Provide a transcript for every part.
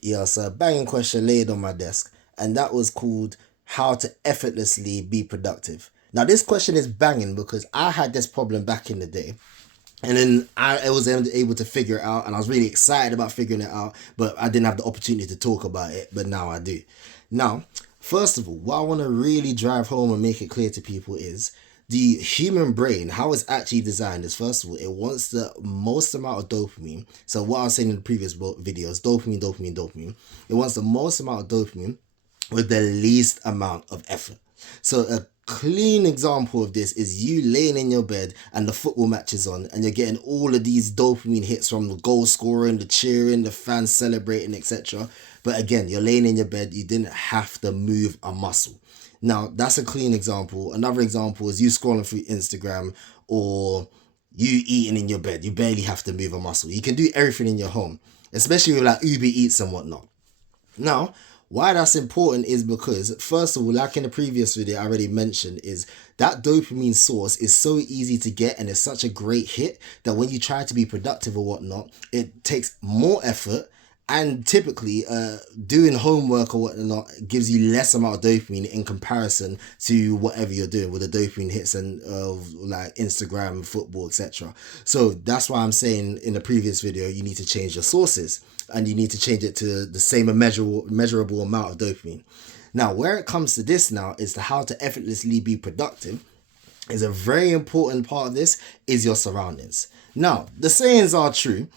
Yeah, so a banging question laid on my desk, and that was called how to effortlessly be productive. Now, this question is banging because I had this problem back in the day, and then I was able to figure it out, and I was really excited about figuring it out, but I didn't have the opportunity to talk about it, but now I do. Now, first of all, what I want to really drive home and make it clear to people is the human brain, how it's actually designed is, first of all, it wants the most amount of dopamine. So what I was saying in the previous videos, dopamine, dopamine, dopamine. It wants the most amount of dopamine with the least amount of effort. So a clean example of this is you laying in your bed and the football match is on and you're getting all of these dopamine hits from the goal scoring, the cheering, the fans celebrating, etc. But again, you're laying in your bed, you didn't have to move a muscle. Now, that's a clean example. Another example is you scrolling through Instagram or you eating in your bed. You barely have to move a muscle. You can do everything in your home, especially with like Uber Eats and whatnot. Now, why that's important is because, first of all, like in the previous video I already mentioned, is that dopamine source is so easy to get and it's such a great hit that when you try to be productive or whatnot, it takes more effort, and typically doing homework or whatnot gives you less amount of dopamine in comparison to whatever you're doing with the dopamine hits and like Instagram, football, etc. So that's why I'm saying in the previous video you need to change your sources and you need to change it to the same measurable amount of dopamine. Now, where it comes to this now is to how to effortlessly be productive is a very important part of this is your surroundings. Now, the sayings are true.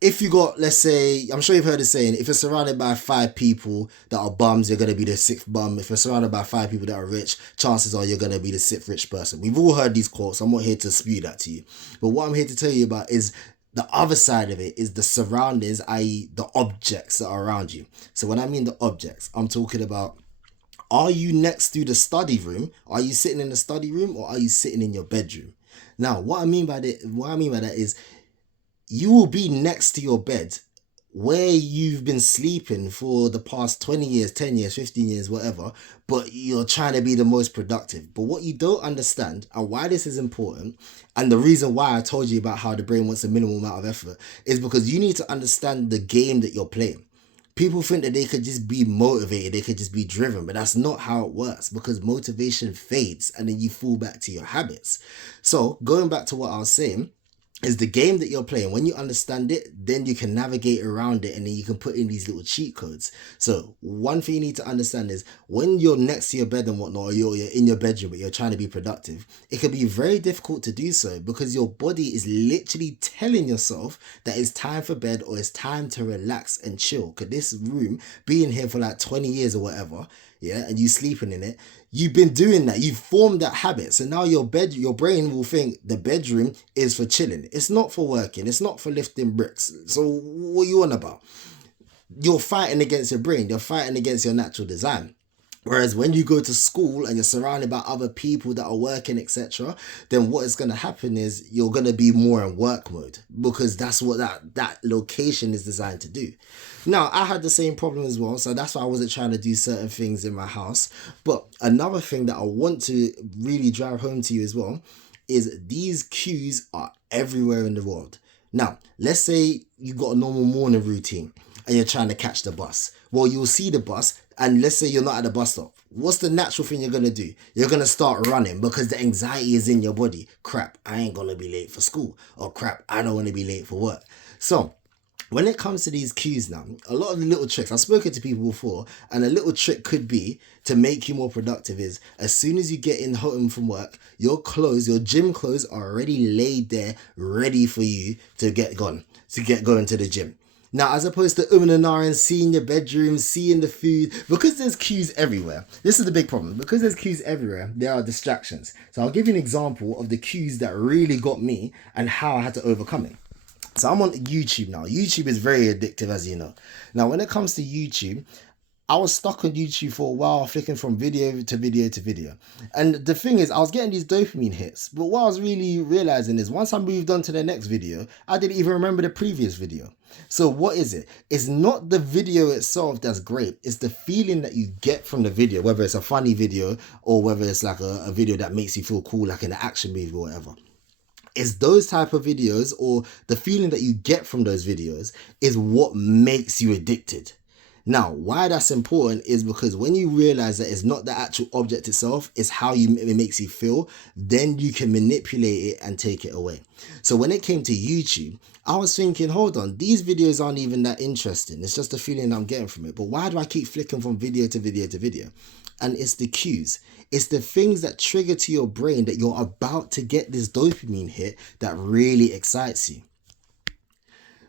If you got, let's say, I'm sure you've heard the saying, if you're surrounded by 5 people that are bums, you're going to be the sixth bum. If you're surrounded by 5 people that are rich, chances are you're going to be the sixth rich person. We've all heard these quotes. I'm not here to spew that to you. But what I'm here to tell you about is the other side of it is the surroundings, i.e. the objects that are around you. So when I mean the objects, I'm talking about, are you next to the study room? Are you sitting in the study room or are you sitting in your bedroom? Now, what I mean by that is you will be next to your bed where you've been sleeping for the past 20 years, 10 years, 15 years, whatever, but you're trying to be the most productive. But what you don't understand and why this is important, and the reason why I told you about how the brain wants a minimal amount of effort, is because you need to understand the game that you're playing. People think that they could just be motivated, they could just be driven, but that's not how it works because motivation fades and then you fall back to your habits. So, going back to what I was saying, is the game that you're playing. When you understand it, then you can navigate around it and then you can put in these little cheat codes. So one thing you need to understand is when you're next to your bed and whatnot, or you're in your bedroom but you're trying to be productive, it can be very difficult to do so because your body is literally telling yourself that it's time for bed or it's time to relax and chill. Because this room, being here for like 20 years or whatever, yeah, and you sleeping in it, you've been doing that, you've formed that habit. So now your brain will think the bedroom is for chilling, it's not for working, it's not for lifting bricks. So what are you on about? You're fighting against your brain, you're fighting against your natural design. Whereas when you go to school and you're surrounded by other people that are working, etc., then what is going to happen is you're going to be more in work mode because that's what that location is designed to do. Now, I had the same problem as well, so that's why I wasn't trying to do certain things in my house. But another thing that I want to really drive home to you as well is these cues are everywhere in the world. Now, let's say you got a normal morning routine and you're trying to catch the bus. Well, you'll see the bus, and let's say you're not at the bus stop. What's the natural thing you're going to do? You're going to start running because the anxiety is in your body. Crap, I ain't going to be late for school. Or crap, I don't want to be late for work. So, when it comes to these cues now, a lot of the little tricks, I've spoken to people before, and a little trick could be to make you more productive is as soon as you get in home from work, your clothes, your gym clothes are already laid there, ready for you to get going to the gym. Now, as opposed to and ahhing, seeing your bedroom, seeing the food, because there's cues everywhere. This is the big problem. Because there's cues everywhere, there are distractions. So I'll give you an example of the cues that really got me and how I had to overcome it. So I'm on YouTube now. YouTube is very addictive, as you know. Now, when it comes to YouTube, I was stuck on YouTube for a while, flicking from video to video to video. And the thing is, I was getting these dopamine hits. But what I was really realizing is once I moved on to the next video, I didn't even remember the previous video. So what is it? It's not the video itself that's great. It's the feeling that you get from the video, whether it's a funny video or whether it's like a video that makes you feel cool, like in an action movie or whatever. It's those type of videos or the feeling that you get from those videos is what makes you addicted. Now, why that's important is because when you realize that it's not the actual object itself, it's how it makes you feel, then you can manipulate it and take it away. So when it came to YouTube, I was thinking, hold on, these videos aren't even that interesting. It's just the feeling I'm getting from it. But why do I keep flicking from video to video to video? And it's the cues. It's the things that trigger to your brain that you're about to get this dopamine hit that really excites you.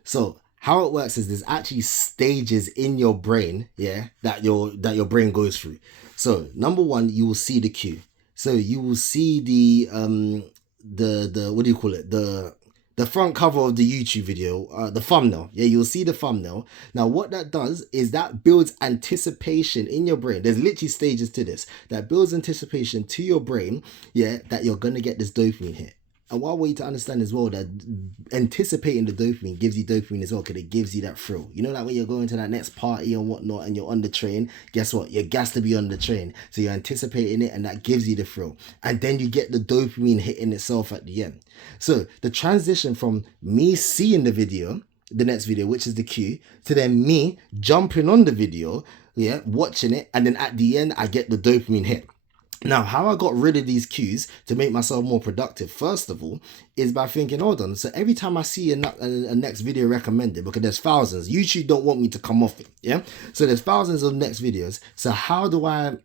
So how it works is there's actually stages in your brain, yeah, that your brain goes through. So number one, you will see the cue. So you will see the what do you call it? The front cover of the YouTube video, the thumbnail. Yeah, you'll see the thumbnail. Now, what that does is that builds anticipation in your brain. There's literally stages to this that builds anticipation to your brain, yeah, that you're gonna get this dopamine hit. And what I want you to understand as well, that anticipating the dopamine gives you dopamine as well, because it gives you that thrill. You know, that when you're going to that next party and whatnot and you're on the train, guess what? You're gassed to be on the train. So you're anticipating it and that gives you the thrill. And then you get the dopamine hitting itself at the end. So the transition from me seeing the video, the next video, which is the cue, to then me jumping on the video, yeah, watching it, and then at the end, I get the dopamine hit. Now, how I got rid of these cues to make myself more productive, first of all, is by thinking, hold on, so every time I see a next video recommended, because there's thousands, YouTube don't want me to come off it, yeah? So there's thousands of next videos, so how do I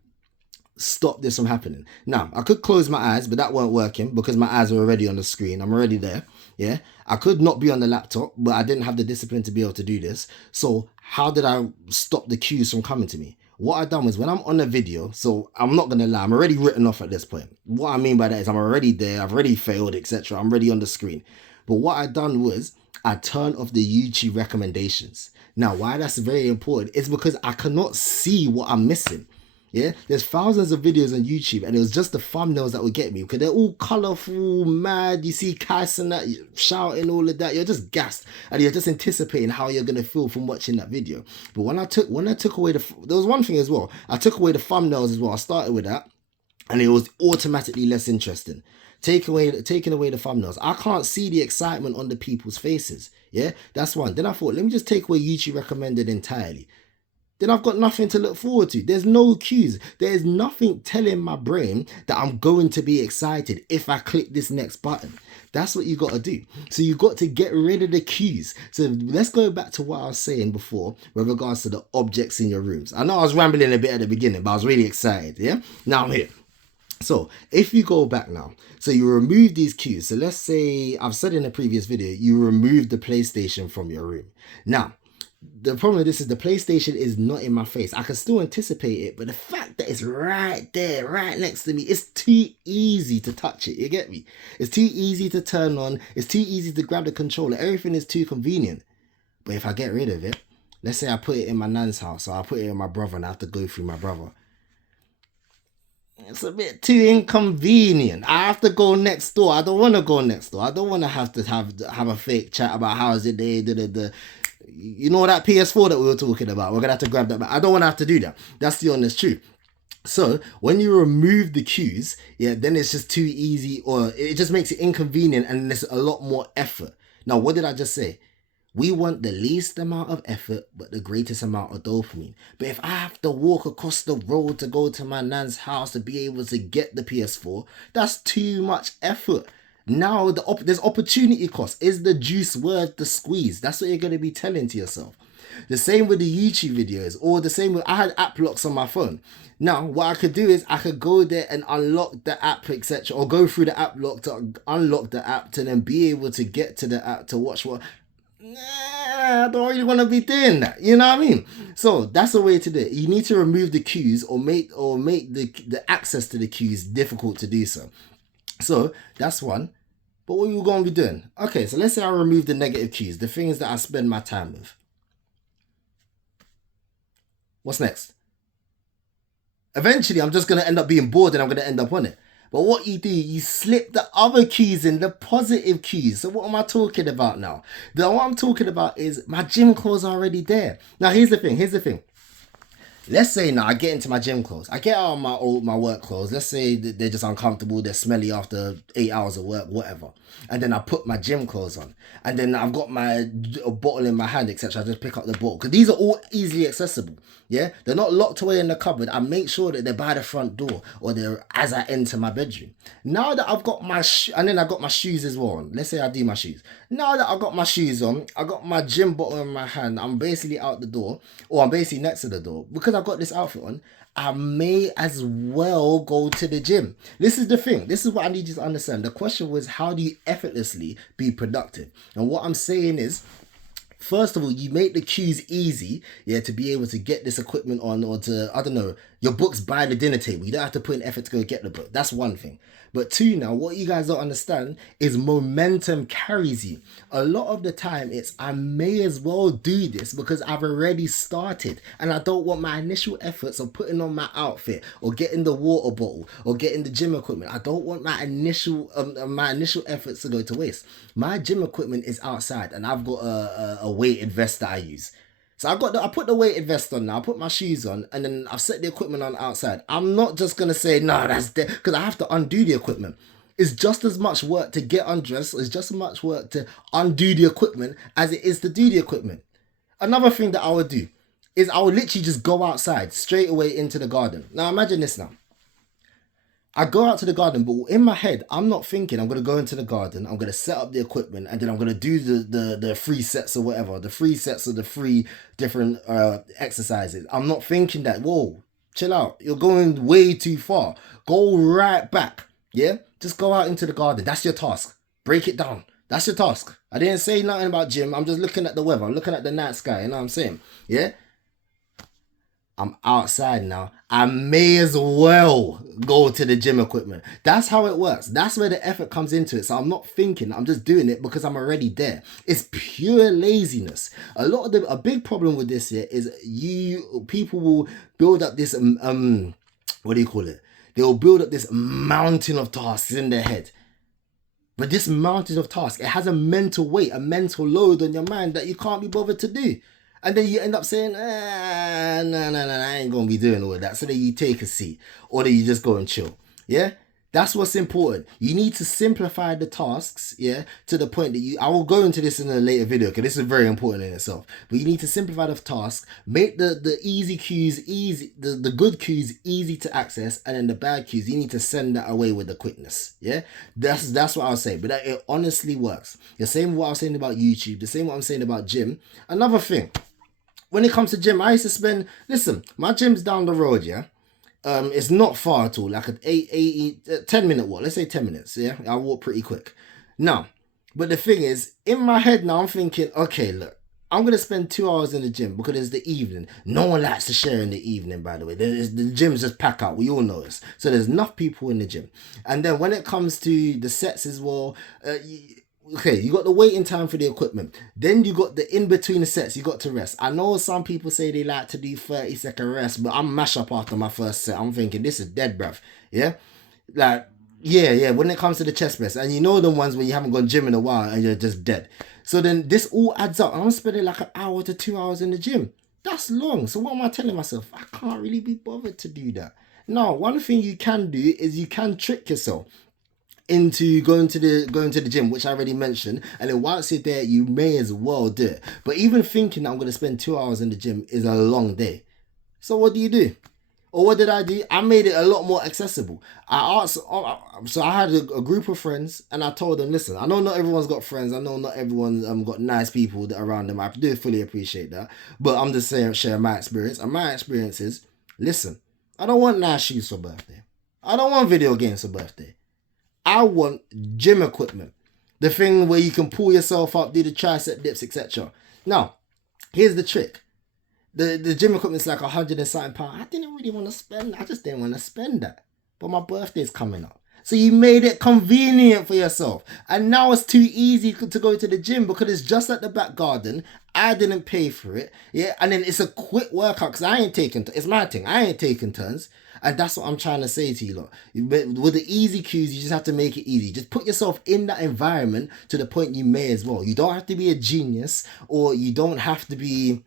stop this from happening? Now, I could close my eyes, but that weren't working because my eyes are already on the screen. I'm already there, yeah? I could not be on the laptop, but I didn't have the discipline to be able to do this. So how did I stop the cues from coming to me? What I done was when I'm on a video, so I'm not going to lie, I'm already written off at this point. What I mean by that is I'm already there, I've already failed, etc. I'm already on the screen. But what I done was I turned off the YouTube recommendations. Now, why that's very important is because I cannot see what I'm missing. Yeah, there's thousands of videos on YouTube and it was just the thumbnails that would get me because they're all colorful, mad. You see Kais and that shouting, all of that. You're just gassed and you're just anticipating how you're gonna feel from watching that video. But when I took away there was one thing as well. I took away the thumbnails as well. I started with that, and it was automatically less interesting. Taking away the thumbnails, I can't see the excitement on the people's faces. Yeah, that's one. Then I thought, let me just take away YouTube recommended entirely. Then I've got nothing to look forward to. There's no cues. There's nothing telling my brain that I'm going to be excited if I click this next button. That's what you got to do. So you got to get rid of the cues. So let's go back to what I was saying before with regards to the objects in your rooms. I know I was rambling a bit at the beginning, but I was really excited. Yeah. Now I'm here. So if you go back now, so you remove these cues. So let's say I've said in a previous video, you remove the PlayStation from your room. Now, the problem with this is the PlayStation is not in my face. I can still anticipate it, but the fact that it's right there, right next to me, it's too easy to touch it. You get me? It's too easy to turn on. It's too easy to grab the controller. Everything is too convenient. But if I get rid of it, let's say I put it in my nan's house, or I put it in my brother and I have to go through my brother. It's a bit too inconvenient. I have to go next door. I don't want to go next door. I don't want to have a fake chat about how is it there, you know that PS4 that we were talking about. We're gonna have to grab that back. I don't want to have to do that. That's the honest truth. So when you remove the cues, yeah, then it's just too easy, or it just makes it inconvenient, and there's a lot more effort. Now, what did I just say? We want the least amount of effort, but the greatest amount of dopamine. But if I have to walk across the road to go to my nan's house to be able to get the PS4, that's too much effort. Now there's opportunity cost. Is the juice worth the squeeze? That's what you're going to be telling to yourself. The same with the YouTube videos, or the same with, I had app locks on my phone. Now, what I could do is I could go there and unlock the app, etc., or go through the app lock to unlock the app to then be able to get to the app to watch what. I don't really want to be doing that. You know what I mean? So that's a way to do it. You need to remove the cues or make the access to the cues difficult to do so. So that's one. But what are you going to be doing? Okay, so let's say I remove the negative cues, the things that I spend my time with. What's next? Eventually, I'm just going to end up being bored and I'm going to end up on it. But what you do, you slip the other cues in, the positive cues. So what am I talking about now? What I'm talking about is my gym clothes are already there. Now, here's the thing. Let's say now I get into my gym clothes. I get out of my work clothes. Let's say that they're just uncomfortable. They're smelly after 8 hours of work, whatever. And then I put my gym clothes on. And then I've got my a bottle in my hand, etc. I just pick up the bottle because these are all easily accessible. Yeah, they're not locked away in the cupboard. I make sure that they're by the front door or they're as I enter my bedroom. Now that I've got and then I got my shoes as well on. Let's say I do my shoes. Now that I've got my shoes on, I got my gym bottle in my hand. I'm basically out the door, or I'm basically next to the door because I've got this outfit on. I may as well go to the gym. This is the thing. This is what I need you to understand. The question was, how do you effortlessly be productive? And what I'm saying is, first of all, you make the cues easy, yeah, to be able to get this equipment on, or to, I don't know, your book's by the dinner table. You don't have to put in effort to go get the book. That's one thing. But two, now, what you guys don't understand is momentum carries you. A lot of the time, it's I may as well do this because I've already started. And I don't want my initial efforts of putting on my outfit or getting the water bottle or getting the gym equipment. I don't want my initial efforts to go to waste. My gym equipment is outside and I've got a weighted vest that I use. So I put the weighted vest on now, I put my shoes on, and then I've set the equipment on outside. I'm not just gonna say, no, that's dead, because I have to undo the equipment. It's just as much work to get undressed, it's just as much work to undo the equipment as it is to do the equipment. Another thing that I would do is I would literally just go outside straight away into the garden. Now imagine this now. I go out to the garden, but in my head, I'm not thinking I'm going to go into the garden, I'm going to set up the equipment, and then I'm going to do the three sets or whatever, the three sets of the three different exercises. I'm not thinking that, whoa, chill out. You're going way too far. Go right back. Yeah? Just go out into the garden. That's your task. Break it down. That's your task. I didn't say nothing about gym. I'm just looking at the weather. I'm looking at the night sky. You know what I'm saying? Yeah? I'm outside now. I may as well go to the gym equipment. That's how it works. That's where the effort comes into it. So I'm not thinking, I'm just doing it because I'm already there. It's pure laziness. A big problem with this here is people will build up this what do you call it? They will build up this mountain of tasks in their head. But this mountain of tasks, it has a mental weight, a mental load on your mind that you can't be bothered to do. And then you end up saying, no, I ain't going to be doing all of that. So then you take a seat or then you just go and chill. Yeah? That's what's important. You need to simplify the tasks, yeah, to the point that I will go into this in a later video because this is very important in itself. But you need to simplify the task, make the easy cues easy, the good cues easy to access, and then the bad cues, you need to send that away with the quickness. Yeah? That's what I'll say. But it honestly works. The same what I was saying about YouTube, the same what I'm saying about gym. Another thing. When it comes to gym, I used to spend, listen, my gym's down the road, yeah? It's not far at all, like an 10-minute walk. Let's say 10 minutes, yeah? I walk pretty quick. Now, but the thing is, in my head now, I'm thinking, okay, look, I'm going to spend 2 hours in the gym because it's the evening. No one likes to share in the evening, by the way. The gyms just pack out. We all know this. So there's enough people in the gym. And then when it comes to the sets as well, okay, you got the waiting time for the equipment. Then you got the in between the sets, you got to rest. I know some people say they like to do 30-second rest, but I'm mash up after my first set. I'm thinking this is dead, bruv. Yeah? Like, yeah, when it comes to the chest press. And you know the ones when you haven't gone gym in a while and you're just dead. So then this all adds up. I'm spending like an hour to 2 hours in the gym. That's long. So what am I telling myself? I can't really be bothered to do that. No, one thing you can do is you can trick yourself into going to the gym, which I already mentioned, and then once you're there, you may as well do it. But even thinking that I'm going to spend 2 hours in the gym is a long day. So what do you do? Or what did I do? I made it a lot more accessible. I asked, so I had a group of friends, and I told them, listen, I know not everyone's got friends. I know not everyone's got nice people that around them. I do fully appreciate that. But I'm just saying, share my experience. And my experience is, listen, I don't want nice shoes for birthday. I don't want video games for birthday. I want gym equipment. The thing where you can pull yourself up, do the tricep dips, etc. Now, here's the trick. The gym equipment's like £100 and something. I didn't really want to spend. I just didn't want to spend that. But my birthday's coming up. So you made it convenient for yourself. And now it's too easy to go to the gym because it's just at the back garden. I didn't pay for it. Yeah. And then it's a quick workout because I ain't taking, it's my thing. I ain't taking turns. And that's what I'm trying to say to you lot. With the easy cues, you just have to make it easy. Just put yourself in that environment to the point you may as well. You don't have to be a genius, or you don't have to be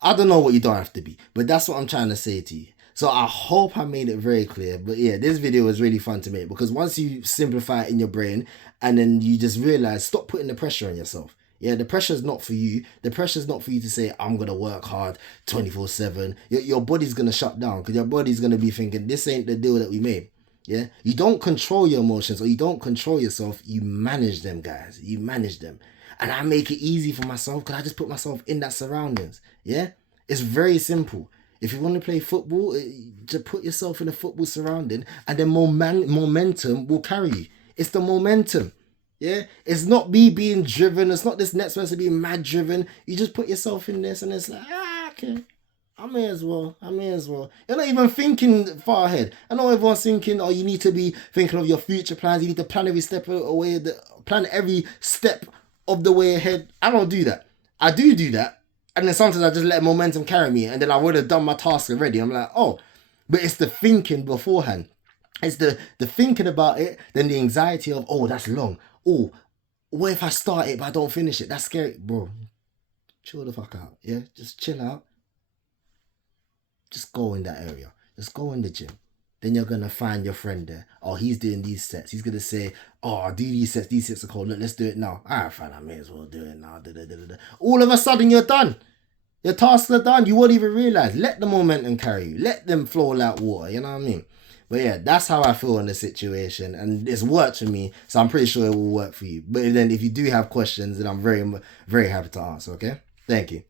I don't know what you don't have to be, but that's what I'm trying to say to you. So I hope I made it very clear. But yeah, this video was really fun to make because once you simplify it in your brain and then you just realize, stop putting the pressure on yourself. Yeah, the pressure is not for you. The pressure is not for you to say, I'm going to work hard 24/7. Your body's going to shut down because your body's going to be thinking, this ain't the deal that we made. Yeah, you don't control your emotions or you don't control yourself. You manage them, guys. You manage them. And I make it easy for myself because I just put myself in that surroundings. Yeah, it's very simple. If you want to play football, just put yourself in a football surrounding and then momentum will carry you. It's the momentum. Yeah, it's not me being driven. It's not this next person being mad driven. You just put yourself in this and it's like, okay. I may as well. You're not even thinking far ahead. I know everyone's thinking, oh, you need to be thinking of your future plans. You need to plan every step away, plan every step of the way ahead. I don't do that. I do that. And then sometimes I just let momentum carry me. And then I would have done my task already. I'm like, oh, but it's the thinking beforehand. It's the thinking about it, then the anxiety of, oh, that's long. Oh, what if I start it but I don't finish it? That's scary. Bro, chill the fuck out. Yeah, just chill out. Just go in that area. Just go in the gym. Then you're going to find your friend there. Oh, he's doing these sets. He's going to say, oh, I'll do these sets. These sets are cool. Look, let's do it now. All right, fine. I may as well do it now. All of a sudden, you're done. Your tasks are done. You won't even realize. Let the momentum carry you. Let them flow like water. You know what I mean? But yeah, that's how I feel in the situation. And it's worked for me. So I'm pretty sure it will work for you. But then if you do have questions, then I'm very, very happy to answer. Okay? Thank you.